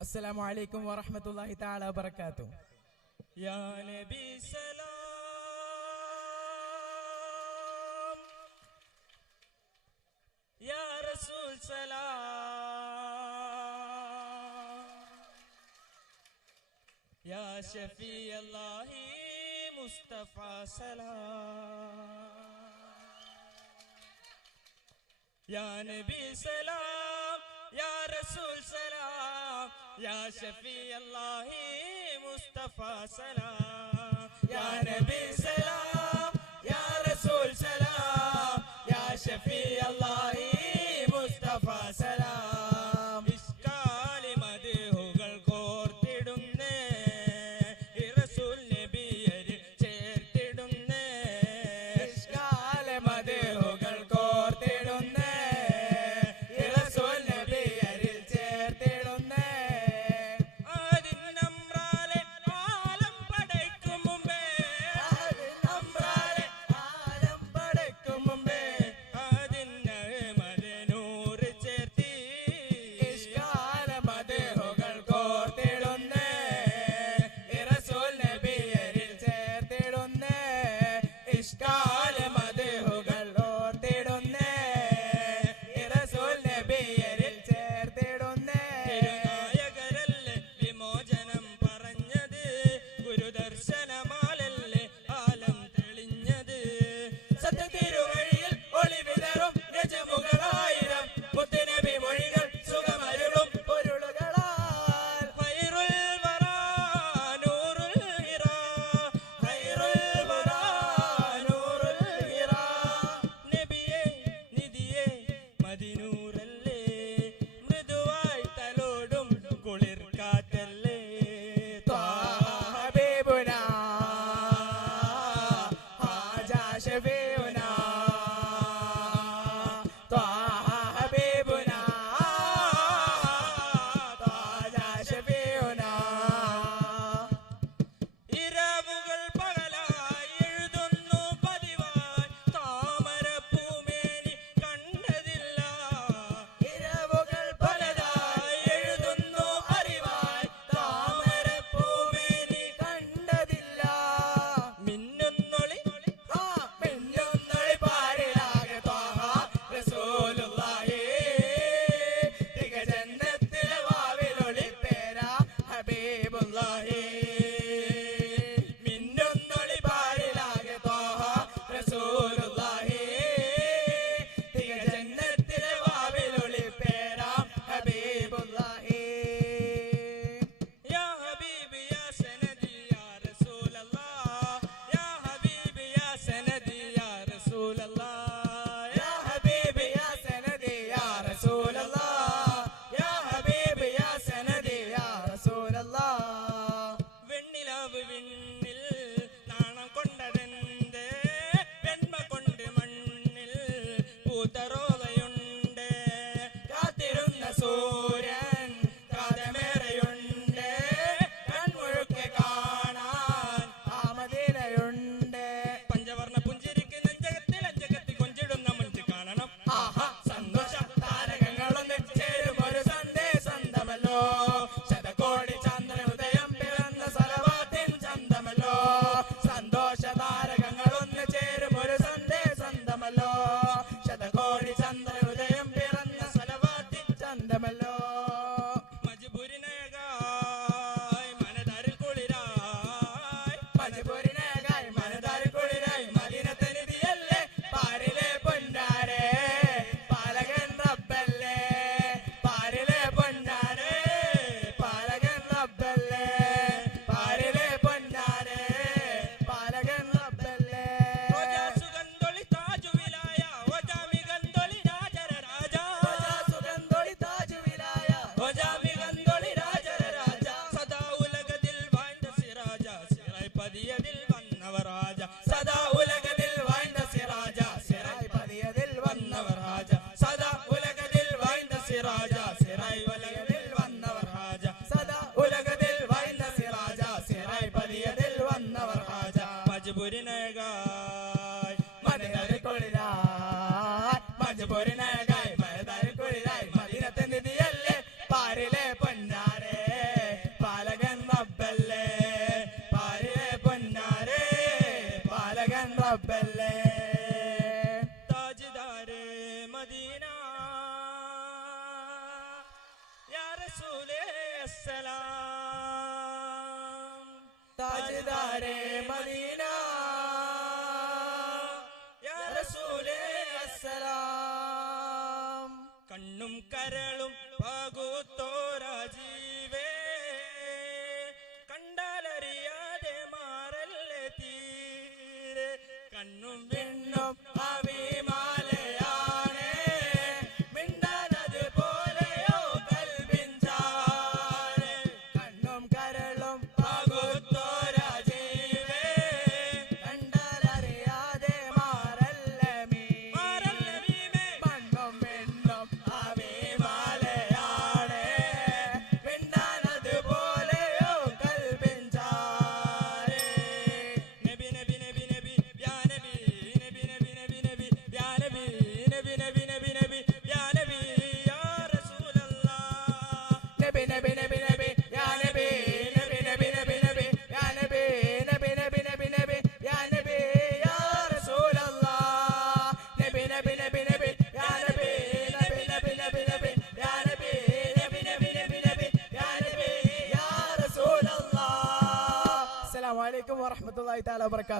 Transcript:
السلام عليكم ورحمة الله تعالى وبركاته. يا نبي سلام، يا رسول سلام، يا شفيع الله مصطفى سلام. يا نبي سلام، يا رسول سلام، يا شفيع الله مصطفى سلام. يا نبي سلام، يا رسول سلام، يا شفيع الله مصطفى سلام. ഇഷ്കാല മദ്ഹുകൾ കോർത്തിടുന്നേ, ഈ റസൂൽ നബിയരിൽ ചേർത്തിടുന്നേ. ഇഷ്കാല മദ്ഹുകൾ കോർത്തിടുന്നേ, ഈ റസൂൽ നബിയരിൽ ചേർത്തിടുന്നേ. ആദിനമ്രാലെ ആലം പടയ്ക്കും മുമ്പേ, ആദിനമ്രാലെ ആലം പടയ്ക്കും മുമ്പേ, ആദിന മദനൂർ ചേർത്തി. ഇഷ്കാല മദ്ഹുകൾ കോർത്തിടുന്നേ, ഈ റസൂൽ നബിയരിൽ ചേർത്തിടുന്നേ. ഇഷ്കാല മദ്ഹുകൾ കോർത്തിടുന്നേ, ഈ റസൂൽ നബിയരിൽ ചേർത്തിടുന്നേ. തിരുനായകരല്ലേ വിമോചനം പറഞ്ഞത്, ഗുരുദർശനമാലല്ലേ ആലം തെളിഞ്ഞത്. സത്യത്തിരുവഴിയിൽ ഒളിവിതറും രജമുകളായിരം, മുത്തുനബി മൊഴികൾ സുഖമരുളും പൊരുളുകളാൽ. ഖൈറുൽ വറാ നൂറുൽ ഹിറാ, ഖൈറുൽ വറാ നൂറുൽ ഹിറാ. നബിയേ നിധിയേ മദിനൂറല്ലേ, മൃദുവായി തലോടും കുളിർ കാറ്റല്ലേ. ത്വാഹ ഹബീബുനാ ഹാജാ ശഫീഉനാ, ത്വാഹ ഹബീബുനാ ഹാജാ ശഫീഉനാ. ഇരവുകൾ പകലായി എഴുതുന്നു പതിവായി, താമരപ്പൂമേനി കണ്ടതില്ല. ഇരവുകൾ പലതായി എഴുതുന്നു അറിവായി, താമരപ്പൂമേനി കണ്ടതില്ല. മിന്നുന്നൊളി മിന്നുന്നൊളി പാരിലാകെ ത്വാഹ റസൂലുള്ളാഹി, തികജന്നത്തിലെ വാവിലൊളി പേരാ ഹബീബുള്ളാഹി. മിന്നുന്നൊളി പാരിലാകെ ത്വാഹ റസൂലുള്ളാഹി, തികജന്നത്തിലെ വാവിലൊളി പേരാ ഹബീബുള്ളാഹി. യാ ഹബീബി യാ സനദി യാ റസൂലല്ലാഹ്, യാ ഹബീബി യാ സനദി യാ റസൂലല്ലാഹ്, യാ ഹബീബി യാ സനദി യാ റസൂലല്ലാഹ്, യാ ഹബീബി യാ സനദി യാ റസൂലല്ലാഹ്. വെണ്ണിലാവ് വിണ്ണിൽ നാണം കൊണ്ടതെന്തേ, വെണ്മ കൊണ്ട് മണ്ണിൽ പൂത്തറോലയുണ്ട്. കാത്തിരുന്ന സൂര്യൻ കാതമേറെയുണ്ട്, കൺമുഴുക്കെ കാണാൻ ആ മദീനയുണ്ട്. പഞ്ചവർണ്ണ പുഞ്ചിരിക്ക് നെഞ്ചകത്തിൽ അഞ്ചകത്തി കൊഞ്ചിടുന്ന മുഞ്ച് കാണണം. ആഹാ സന്തോഷ താരകങ്ങളൊന്ന് ചേരും ഒരു സന്ദേശന്തമല്ലോ, ശതകോടി ചന്ദ്രോദയം പിറന്ന സലവാത്തിൻ ചന്തമല്ലോ. സന്തോഷ താരകങ്ങളൊന്ന് ചേരും ഒരു സന്ദേശന്തമല്ലോ, ശതകോടി ചന്ദ്രോദയം പിറന്ന സലവാത്തിൻ ചന്തമല്ലോ. മജ്ബൂരിനേകായ് മനതാരിൽ കുളിരായ്, മജ്ബൂരിനേകായ് മനതാരിൽ കുളിരായ്, മദീനത്തെ നിധിയല്ലേ പാരിലെ പൊന്നാരേ, പാലകൻ റബ്ബല്ലേ പാരിലെ പൊന്നാരേ, പാലകൻ റബ്ബല്ലേ പാരിലെ പൊന്നാരേ, പാലകൻ റബ്ബല്ലേ. ഓജാ സുഗന്ധൊളി താജുവിലായ, ഓജാമി ഗന്ധൊളി രാജര രാജ, ഓജാ സുഗന്ധൊളി താജുവിലായ, ഓജാമി ഗന്ധൊളി രാജര രാജ. സദാ ഉലകത്തിൽ വാഴ്ந்த സിറാജ, സിറായ് പതിയതിൽ വന്നവർ രാജ. സദാ ഉലകത്തിൽ വാഴ്ந்த സിറാജ, സിറായ് പതിയതിൽ വന്നവർ രാജ. സദാ ഉലകത്തിൽ വാഴ്ந்த സിറാജ, സിറായ് പതിയതിൽ വന്നവർ രാജ. സദാ ഉലകത്തിൽ വാഴ്ந்த സിറാജ, സിറായ് പതിയതിൽ വന്നവർ രാജ. മജ്ബൂരിനേകായ് മനതാരിൽ കുളിരായ്, മജ്ബൂരിനേകായ് മനതാരിൽ കുളിരായ്, മദീനത്തെ നിധിയല്ലേ പാരിലെ പൊന്നാരേ, റസൂലേ അസ്സലാം താജ്ദാരെ മദീന യാ റസൂലേ അസ്സലാം. കണ്ണും കരളും പകുത്തോരാ ജീവേ കണ്ടാലറിയാതെ മാറല്ലേ തീരെ കണ്ണും പെണ്ണും അഭിമാലയാണ് മിണ്ടാനത് പോലെയോ കൽബിഞ്ചാണ്. കണ്ണും കരളും പകുത്തോരാ ജീവേ കണ്ടാലറിയാതെ മാറല്ലേ മാറല്ലമീമേ മണ്ണും പെണ്ണും അഭിമാലയാണ് മിണ്ടാനത് പോലെയോ കൽബിഞ്ചാണ്. നബി നബി നബി നബി യാ നബി നബി നബി നബി നബി യാ നബി നബി നബി നബി നബി യാ നബി യാ റസൂലല്ലാഹ് നബി നബി നബി നബി യാ നബി നബി നബി നബി നബി യാ നബി നബി നബി നബി നബി യാ നബി യാ റസൂലല്ലാഹ്. നബി നബി നബി നബി യാ നബി നബി നബി നബി നബി യാ നബി നബി നബി നബി നബി യാ നബി യാ റസൂലല്ലാഹ്. അസ്സലാമു അലൈക്കും വറഹ്മത്തുള്ളാഹി തആല വബറകാതുഹു.